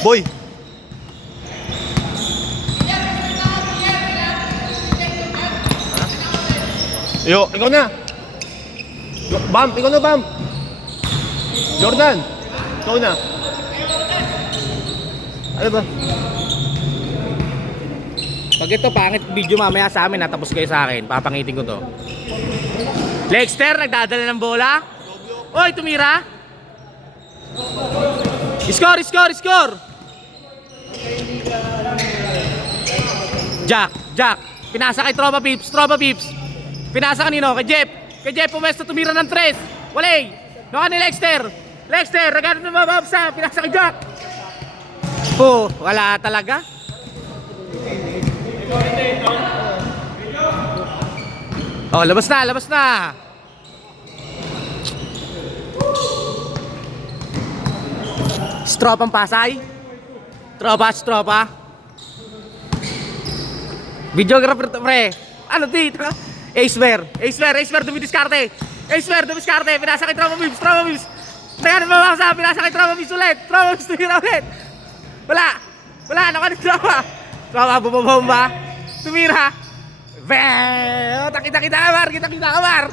Boy. Yo, ikaw na. Bump, ikaw na bump. Jordan, ikaw na. Ano ba? Pag ito pangit video mamaya sa amin, natapos kayo sa akin. Papangitin ko to. Lexter, nagdadala ng bola. Oy, tumira. Score, score, score. Jack. Pinasa kay Tropa Pips. Pinasa kanino? Kay Jeff. Kay Jeff, pumesto tumira ng 3. Walay. Naka ni Lexter. Lexter, nagano na mababsa. Pinasa kay Jack. Oh, wala talaga. Oh, labas na. Stropang Pasay. Tropa. Videographer to, pre. Ano dito? Acever, dumidiskarte. Pinasa kay Tropa Pips. Nagano mababsa. Pinasa kay Tropa Pips ulit. Tropa Pips tumira ulit. Wala, naka ni Tropa. Tropa, bumabomba. Tumira. Beh! Kita kamar.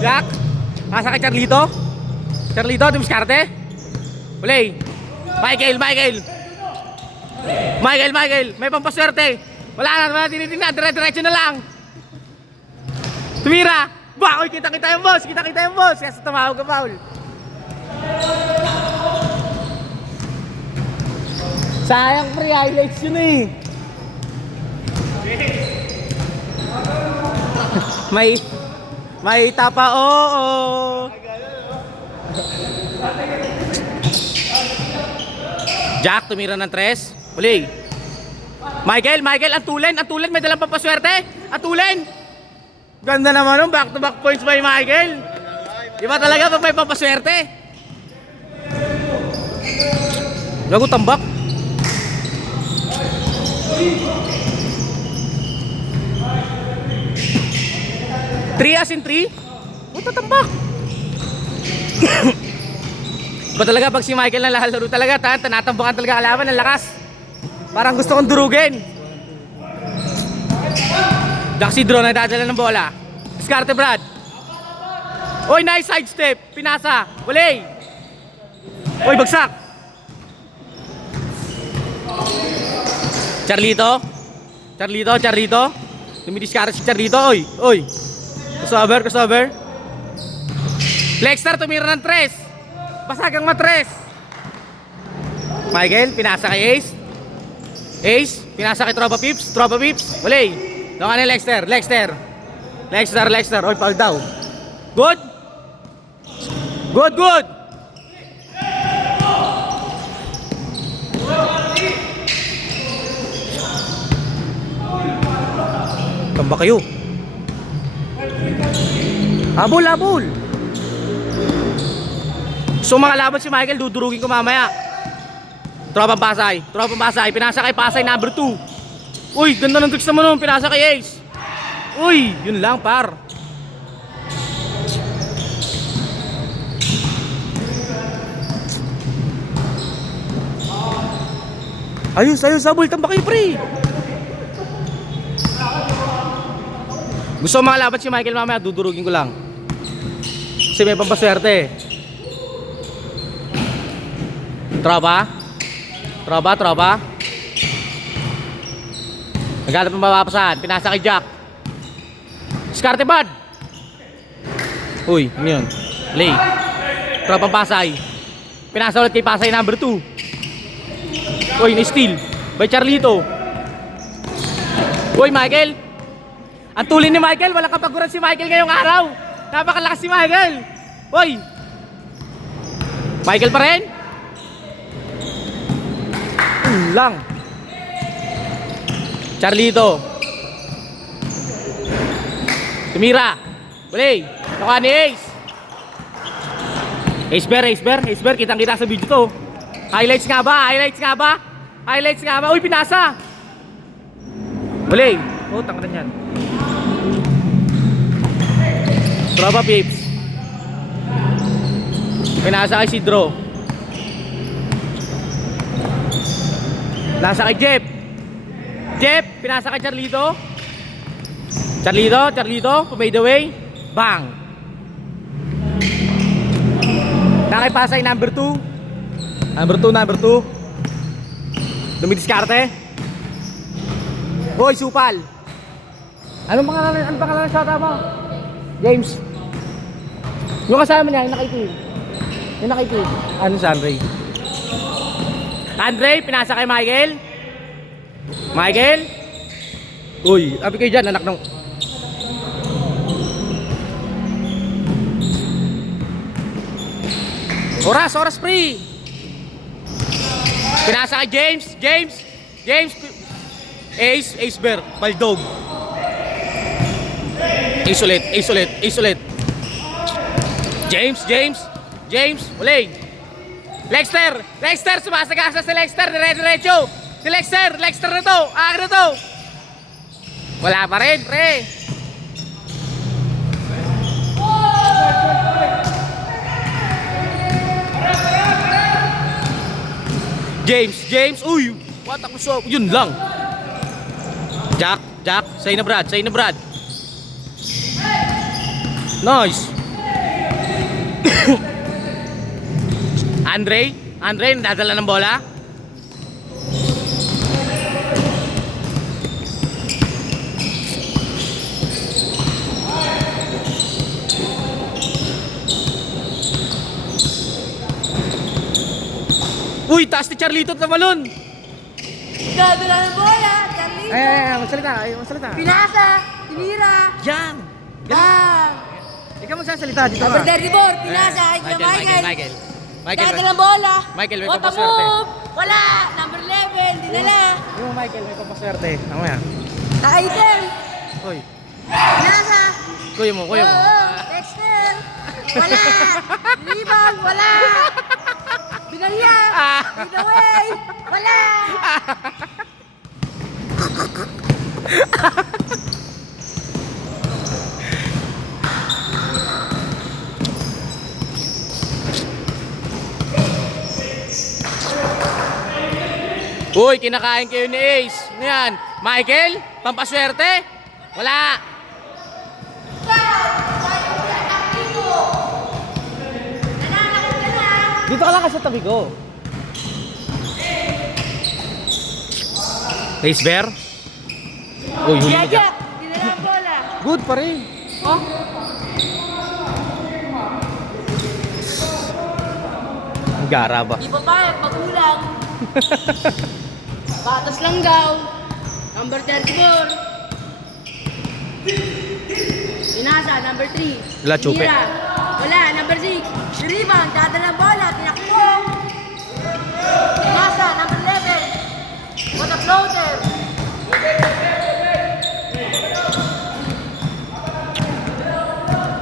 Jack. Nasa kay Carlito, dumiskarte. Ulay. Michael. May pampaswerte. Wala na, tinitingnan. Dire-diretso na lang. Tumira. Bakoy, kita yung boss. Kaya sa tumawag ka, Paul. Sayang pre, highlights yun eh. May tapa, oo. Jack, tumira ng 3. Uli. Michael, antulen, may dalang pampaswerte. Antulen. Ganda naman nun, back-to-back points by Michael. Iba talaga pag may pampaswerte. Gago tambak. 3 as in 3? What tatambak? Ba talaga pag si Michael na lalaro talaga, tanatambakan talaga kalaban ng lakas. Parang gusto kong durugin. Daxi Drone nagdadala ng bola. Diskarte Brad. Oy, nice side step. Pinasa. Walay. Oy, bagsak. Charlito. Dumidiskarte si Charlito. Oy. Crossover. Lexter tumira ng 3. Basagang matres. Michael, pinasa kay Ace, pinasa kay Tropa Pips. Walay. Doon ka ni Lexter. Oy, foul daw. Good. Tamba kayo. Habol. So mga laban si Michael, dudurugin ko mamaya. Tropang Pasay, pinasa kay Pasay number 2. Uy, ganda ng tricks naman nun, pinasa kay Ace. Uy, yun lang par. Ayos, habol, tamba kayo pre. Gusto mga laban si Michael mamaya, dudurugin ko lang. Kasi may pampaswerte. Tropa. Naghanap ng mapapasahan. Pinasa kay Jack. Diskarte Bad. Uy, ano yun? Lay. Tropang Pasay. Pinasa ulit kay Pasay number 2. Uy, na-steal by Charlito. Uy, Michael. Ang tulin ni Michael. Walang kapaguran si Michael ngayong araw. Napakalakas si Michael. Uy. Michael pa rin. Lang. Charlito. Tumira. Walay. Nakuha ni Ace. Ace Kitang-kita sa video to. Highlights nga ba? Uy, pinasa. Walay. Tangka na yan. Tropa Pips. Pinasa kay Sidro. Nasa kay Jeff. Jeff, pinasa kay Charlito. Charlito, made away. Bang. Nakipasa kay number 2. Number 2. Dumidiskarte. Hoy, supal. Anong pangalan ng shota mo? James. Yung kasama niya, yung nakaitim. Ano si Andre? Andre, pinasa kay Michael. Uy, abi kayo dyan, anak ng... Oras free. Pinasa kay James. Ace Bear, Baldog. Ace ulit. James, uling. Lexter, sumasagasa si Lexter, dire-diretso. Si Lexter na to, akin na to. Wala pa rin, pre. James, uy, what ako so, yun lang. Jack, say na Brad. Nice. Andre, nadadala ng bola. Uy, taas ni Charlito tamalon. Dadala ng bola, Charlito. Magsalita. Pinasa, tinira. Yan. Bang! Ikaw magsasalita dito Number ka. 34, pinasa kay Michael. Dadala ng bola. Michael, may What a papaswerte. move! Wala! Number 11, dinala. Yung Michael, may papaswerte. Tama yan. Nakaitim. Uy, Pinasa. kuya mo. Dexter. Wala. Rebound, wala. Binalya. Lead away. Wala. Uy, kinakain kayo ni Ace. Ano yan? Michael? Pampaswerte? Wala. Dito ka lang kasi sa tabi ko. Ace Bear? Uy, huli mo dyan. Jaja, dinala ang bola. Good pa rin. Oh? Ang gara ba? Di ba bayad, magulang. Batas lang daw. Number 34. Pinasa, number 3. Wala, chupe. Wala, number 6. Rebound, dadala ng bola, tinakbo. Pinasa, number 11. What a floater.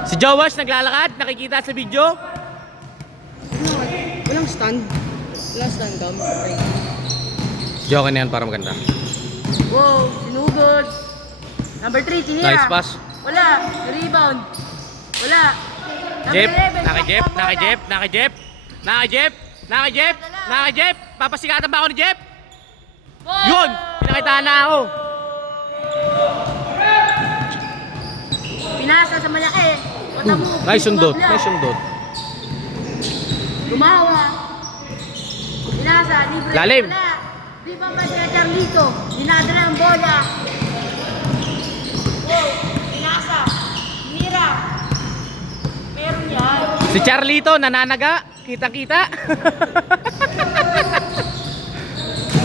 Si Jowash naglalakad, nakikita sa video. Walang stand. Walang stand daw. Joke na yan para maganda. Wow, sinugod. Number 3, tinira. Nice pass. Wala, rebound. Wala. Number Jeff, 11, naka-Jeff, takbo bola. naka-Jeff. Papasikatan ba ako ni Jeff? Ball! Yun, pinakitaan na ako. Pinasa sa malaki. What a move. Nice sundot. Tumabla. Gumawa. Pinasa, libre. Lalim. Wala. Rebound ba sila Charlito? Dinadala ang bola. Wow, pinasa. Mira. Meron yan. Si Charlito nananaga, kita-kita.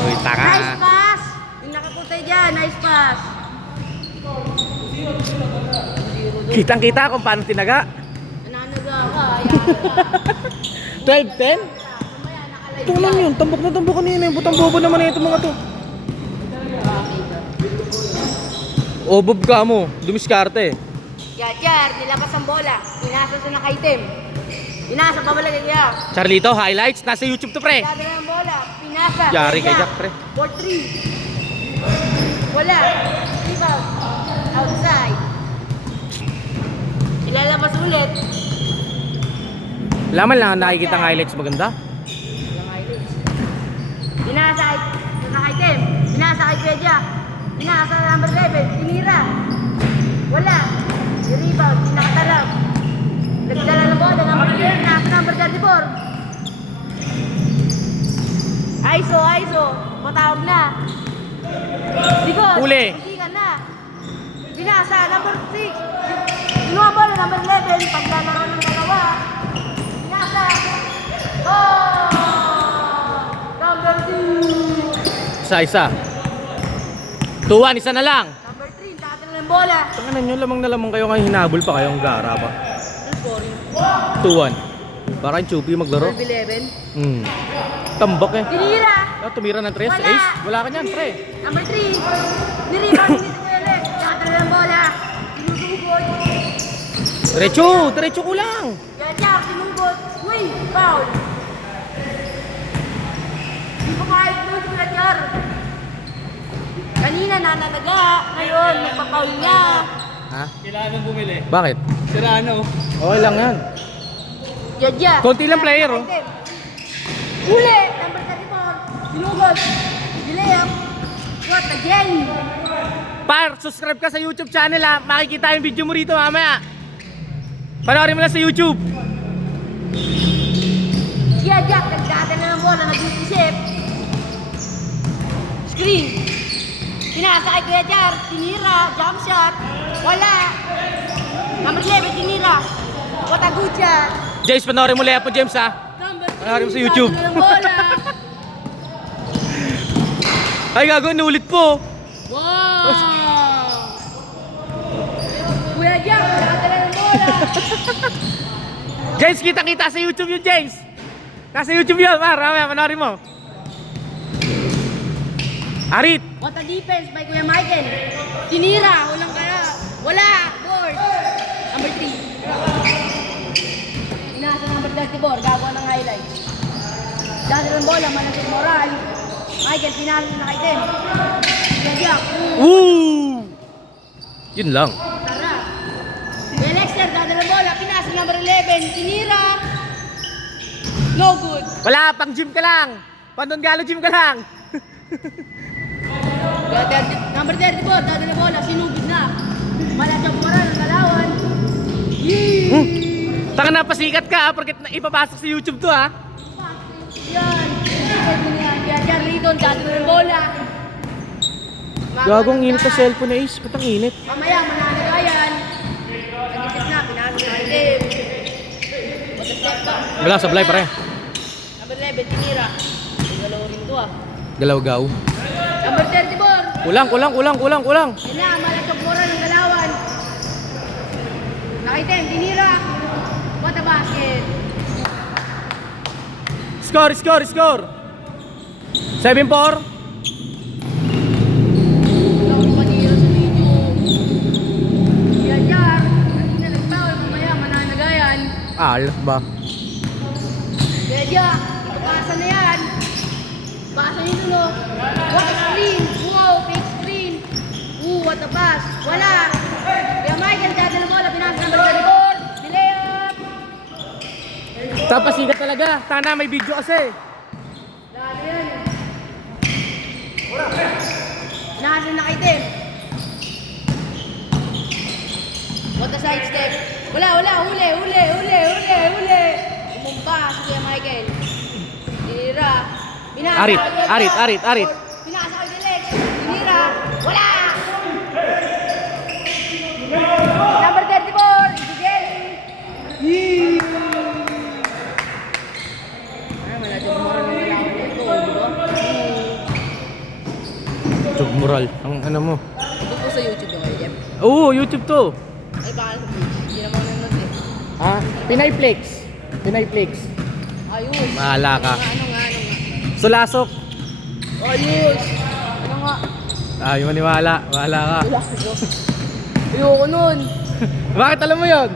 Uy, Nice taka. pass. Yung nakaputay dyan, nice pass. Kitang-kita kung paano tinaga. Nananaga ka, ayan ka. 12-10? Ito lang yun, tambok na tambok kanina. Butang bobo naman na ito mga to. Obob ka mo, dumiskarte. Yachar, nilabas ang bola. Pinasa sa nakaitim. Pinasa, pabalagay niya. Charlito, highlights. Nasa YouTube to, pre. Dadala ang bola. Pinasa. Yari kay Jack, pre. 4-3. Wala. Rebound. Outside. Ilalabas ulit. Laman lang nakikita ng highlights maganda. Walang highlights. Pinasa kay Tim. Pinasa kay Pedja. Pinasa number 11. Tinira. Wala. Yung rebound. Pinakatalab. Nagdala ng bola. Number 10. Nasa number 34. ISO. Matawag na. Likod. Huli. Musikan na. Binasa. Number 6. Kinuha bola. Number 11. Paglalaro ng dalawa. Binasa. Oh! Number 2. Isa. 2-1, isa na lang. Number 3. Lahat na ng bola. Tanganan nyo, lamang na lamang kayo ngayon, hinabol pa kayong gara pa. Ang scoring. 2-1. Baka yung Chupi maglaro. 12-11. Tambak eh. Tinira. Tumira ng 3. Wala. Ace, wala ka niyan, pre. Number 3. Niribang si Kuya. Lahat na ng bola. Sinusugod. Diretso ko lang. Yan, sinugod. Uy, foul. Hindi ko kahit doon si Kuya Char. Kanina nananaga. Ngayon, nagpapaul niya. Ha? Kailangan mong bumili. Bakit? Serrano. Okay lang yan. Yadya. Konti lang player, oh. Huli. Number 34. Sinugod. Dilayap. What again? Par, subscribe ka sa YouTube channel ha. Makikita yung video mo rito mamaya. Panoorin mo lang sa YouTube. Si Jack, nagdada na ng bola, nag-isip. Screen. Pinasa kay Kuya Jar, tinira, jump shot. Wala. Number 11, tinira. What a good shot. James, panoorin mo layup mo, James ha. Number 3, Panoorin mo sa YouTube. dada na ng bola. Ay, gago, inulit po. Wow! Kuya Jack, nagdada na ng bola. James, kita-kita sa YouTube yun, James. Nasa YouTube yun, Mar. Mamaya, panoorin mo. Arit. What a defense by Kuya Michael. Tinira, walang kaya. Wala, board. Number 3. Inasa number 34, gagawa ng highlights. Dahil ng bola, malagay moral. Michael, pinalo na kay Tim. Kuya Jack, Woo! Yun lang. tara. Kuya Lexter, dahil ng bola, pinasa number 11. Tinira. No good. Wala, pang gym ka lang. Pandongalo gym ka lang. Number 34, dahil ng bola, sinugid na. Malagay moral ng Galawan. Taka na, pasikat ka ha, porque ipapasok sa YouTube to ha. Yan. Kuya Jar, Lidon, dahil ng bola. Gagong init sa cellphone na Ace, patang init. Mamaya, mananagayan. Nag-isip na, pinalo na kay Tim. What a step back. Wala, sablay pare. Number 11, tinira. Galaw rin to ah. Galaw-gaw. Number 34. Kulang. Yan na, malagay moral ng Galawan. Nakitim, tinira. What a basket. Score. 7-4. Wala ko panira sa video. Kuya Jar, kanina nag-foul, mamaya mananagayan. Alak ba? Kuya Jar, pasa na yan. Pasa nyo dun oh. What a screen. Wow, fake screen. What a pass. Wala. Kuya Michael, dada na bola, pinasa number 34. Delay up. Tapos sikat talaga. Sana may video kasi. Lalo yan. Nasa na kay Tim. What a side step. Wala. Huli. Umumpa si Kuya Michael. Tinira. Pinasa Arit. kay Kuya Jar. Arit. Pinasa kay Dilex. Tinira. Wala. Number 34. Igigel. Ay, malagay mo rin ng kailangan nito, di ba? YouTube moral. Ang ano mo. Ito po sa YouTube yung kayo, Jeff. Oo, YouTube to. Ay, baka sa page. Hindi naman nanonood eh. Ah, Pinayflex. Ayos. Mahala ka. Ano nga. Sulasok. Ayos. Ano nga? Ay, maniwala. Wala ka. Wala ko. Ayoko nun. Bakit alam mo yun?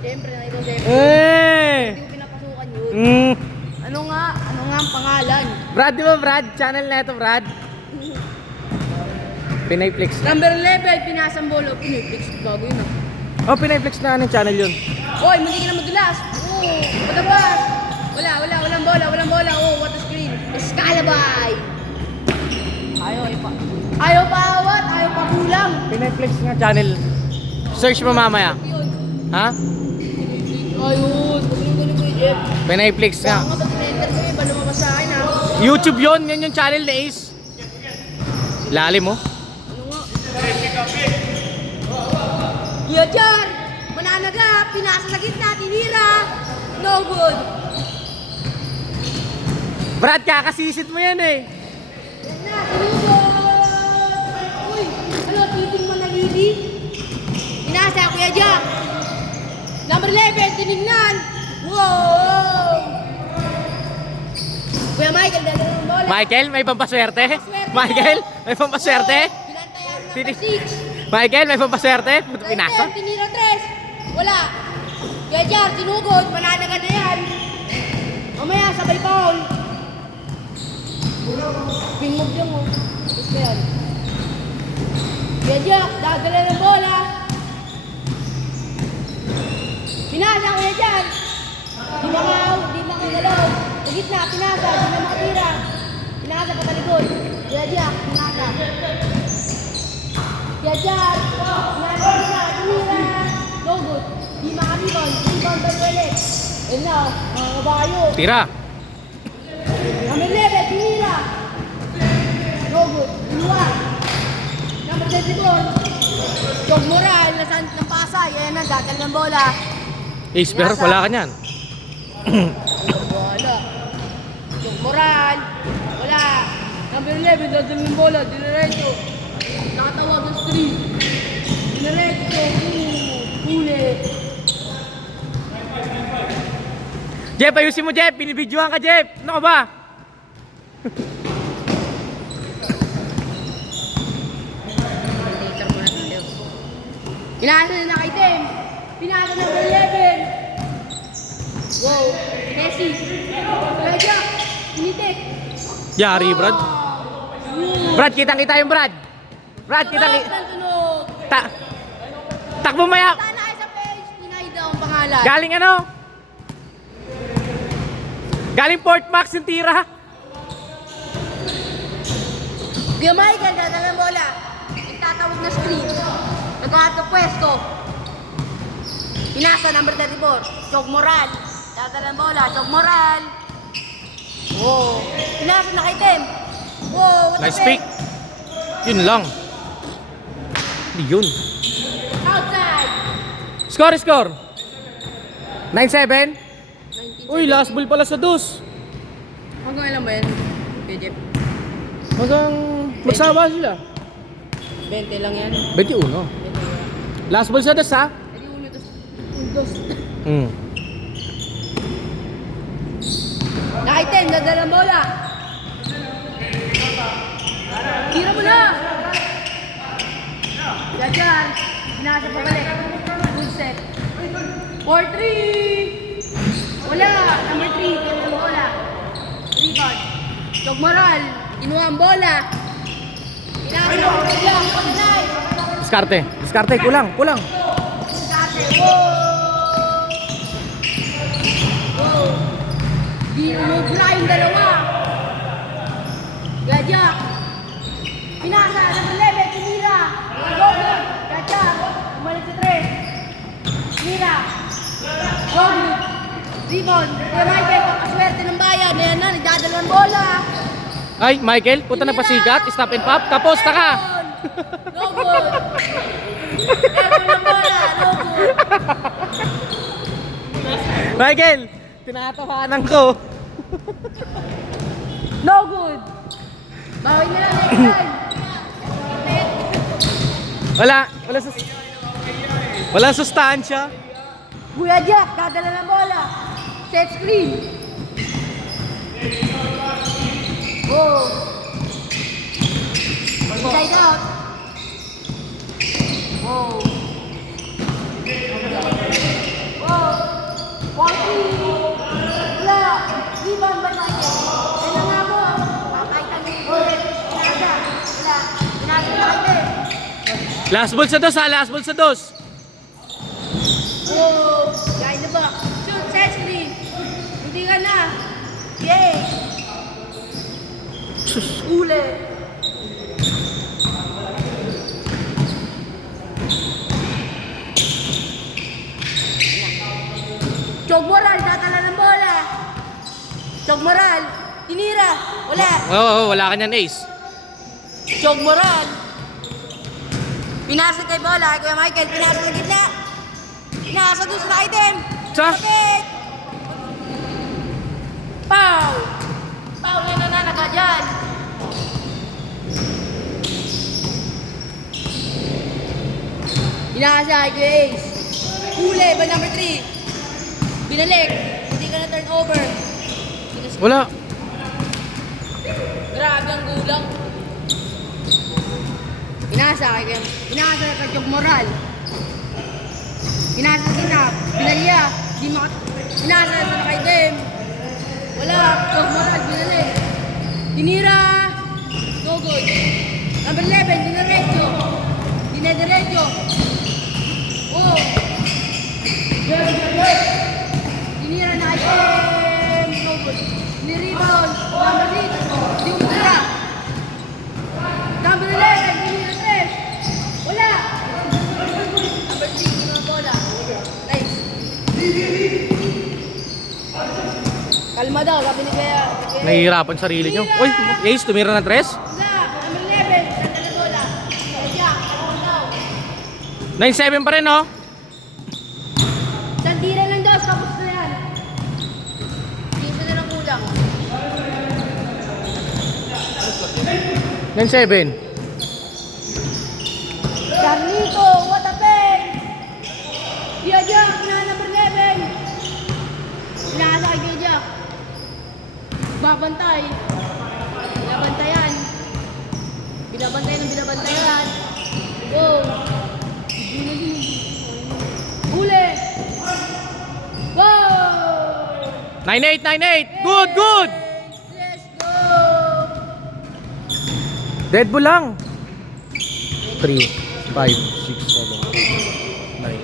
Siyempre, nakita siyempre. Eh! Hindi ko pinapasukan yun. Ano nga ang pangalan? Brad, di ba Brad? Channel na ito, Brad. Pinayflex. Number 11, pinasang bolo. Pinipix, bago yun ah. Oh, Pinayflex na anong channel yun? Hoy, hindi ka na madulas. what a pass. Walang bola. Oh, what a screen. Escalabay. Ayaw pa awat, ayaw pa kulang. Pineflex nga channel. Search mo mamaya. Yun. Ha? Ayun, gulo ko yung Jeff. Pineflex nga. Baka mag-render ko iba lumabas sa akin ha. YouTube yon, yan yung channel ni Ace. Lalim mo. Ano nga? Yan dyan! Mananaga, pinasa sa gitna, tinira. No good. Brad, kakasisit mo yan eh. Yan na, sinugod! Uy, ano, titing man na Lily? Pinasa, Kuya Jack. Number 11, tinignan. Wow! Kuya Michael, dala ng bola. Michael, may pampaswerte? Michael, may pampaswerte? Pinantayan ng Tini- number 6. Michael, may pampaswerte? Pinasa? Tinira 3. Wala. Kuya Jack, tinugod. Mananaga na yan. Mamaya, sabay foul. Ping move lang mo. Gusto yan. Kuya Jack, dadala ng bola. Pinasa, Kuya Jack. Di makagalaw. Sa gitna, pinasa. Di na makatira. Pinasa pa talikod. Kuya Jack, pinasa. Kuya Jack, pinasa. Tinira. No good. Di makaribon. Rebound by Pelec. Ayun na, mga kabayo. Tira. Number 11, tinira. No good. Inuwa. Number 24, Jog Moral, nasaan ng Pasay. Ayan na, dadal ng bola. Ace, pero wala ka niyan. Wala. Jog Moral. Wala. Number 11, dadal ng bola. Dinerecho. Nakatawag ng street. Dinerecho. Huli. Jeff, ayusin mo Jeff. Binibidyohan ka Jeff. Ano ka ba? Later mo na tayo. Pinasa na kay Tim. Pinasa number 11. Wow. Messi. Kaya, pinitik. Yari, Brad. Brad, kitang-kita yung Brad. Brad, Tunog ng tunog. Takbo maya. Sana kayo sa page, pinahida ang pangalan. Galing ano? Galing Port Max yung tira. Kuya Michael, dadala ng bola. Nagtatawag na screen. Nagkahat ng pwesto. Pinasa, number 34. Jog Moral. Dadala ng bola. Jog Moral. Wow. Pinasa na kay Tim. Wow, what Nice a pick. Yun lang. Hindi yun. Outside. Score. 9-7. Uy, last ball pala sa dos. Hanggang ilan ba yan? Kuya Jeff? Hanggang magsama sila. 20 lang yan. 21. Last ball sa dos ha? Hindi ulo ito. Dos. Nakaitin, dadala ng bola. Tira mo na! Yan. Pinasa pa balik. Good set. 4-3! Wala! Number 3, tira ng bola. Rebound. Jog Moral. Kinuha ang bola. Pinasa ng bola. Pag-nine. Diskarte, kulang. Dati. Wow! Move na yung dalawa. Gajak. Pinasa. Number 11. Tinira. Gogol. Gajak. Umalik sa 3. Tinira. Gogol. Rebound. Kaya Michael, papaswerte ng bayan. Ayan na, nagdadalawang bola. Ay, Michael, punta na pasikat. Stop and pop. Kaposta ka. No good. Ewan ng bola. No good. Michael, tinatawanan ko. No good. Bawi na lang next time. Walang sustansya. Kuya Jack, dadala ng bola. Set screen. Oh. Inside out. Oh. Oh. 40. Wala. Rebound ba natin? Kaya nga mo. Papaitan mo yung ulit. Pinasa. Wala. Pinasa na natin. Last ball sa dos ha, last ball sa dos. Oh. Guys, na ba? Shoot, set screen. tinira na. Yay! Uli. Chog Moral, tatala ng bola. Chog Moral, tinira. Wala. Oo, wala ka niyan, Ace. Chog Moral. Pinasa kay bola, Kuya Michael, pinasa sa gitna. Pinasa doon sa item. Sa? Kapit. Pow! Pow na nananaga dyan. Pinasa kay Kuya Ace. Huli, ba number 3? Binalik. Hindi ka na turn over. Wala. Grabe ang gulang. Pinasa kay Chog Moral. Pinasa kita, binalya. Pinasa sa kay Dem. Wala, Chog Moral, binali. Tinira. No good. Number 11, diniretso. Dinediretso. Oh. Tinira na item. No good. Nirebound. Number 8. Di umutira. Number 11, tinira 3. Wala. Number 6, tinira bola. Nice. Kalma daw, sabi ni Kaya. Nahihirapan sarili nyo. Uy, Ace, tumira ng 3? Wala. Number 11, tinira bola. Kaya, kalma daw. 9-7 pa rin, oh. Isang tira lang daw, tapos na yan. Dito na lang kulang. 9-7. Carlito, what a pain! Jack, na number 11. Pinasa kay Jack. Babantay. Binabantayan. Binabantayan. Go. Huli. Go! 9-8, 9-8. Good, good. Let's go! Dead bull lang. 3, 5, 6, 7, 8, 9,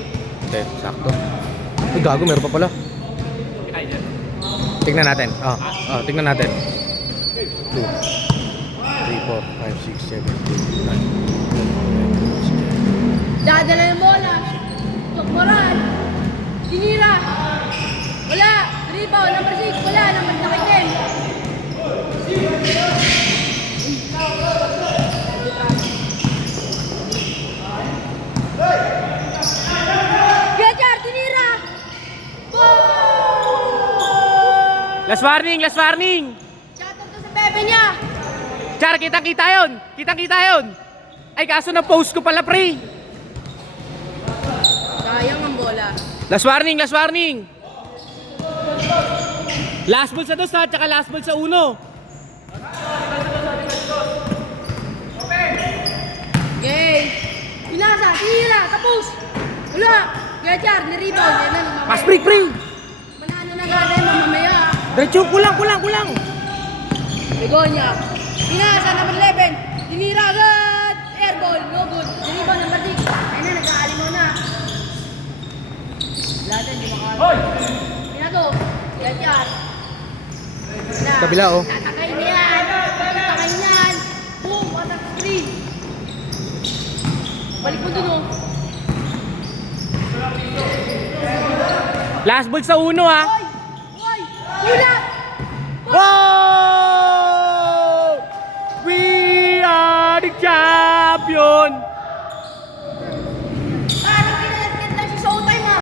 10. Sakto. Ay, gago, meron pa pala. Tingnan natin. Tingnan natin. 2, 3, 4, 5, 6, 7, 8, 9. Dadala ng bola. Chog Moral. Tinira. Wala. Rebound. Number 6. Wala. Number 10. Gajar, tinira. Goal! Last warning, last warning. Shoutout to sa bebe niya. Char, kitang-kita yun. Kitang-kita yun. Ay, kaso na post ko pala, pre. Sayang ang bola. Last warning, last warning. Last ball sa 2 ha, tsaka last ball sa 1. Game. Pinasa, tira, tapos. Wala. Gajar, ni-rebound. Yan na, mamaya. Pass break, pre. Manano na gana yung mamamaya. Diretso, kulang. Begonia. Pinasa, number 11. Tinira agad. Airball, no good. Ni-rebound, number 6. Ayun na, nag-aalimaw na. Wala na, hindi makakalimaw. Pinato. Gajar. Na. Kabila, oh. Tatakay na yan. Tatakay na yan. Boom, attack screen. Balik mo dun, oh. Last ball sa 1 ha. Hoy! Hoy! Ulap! Wow!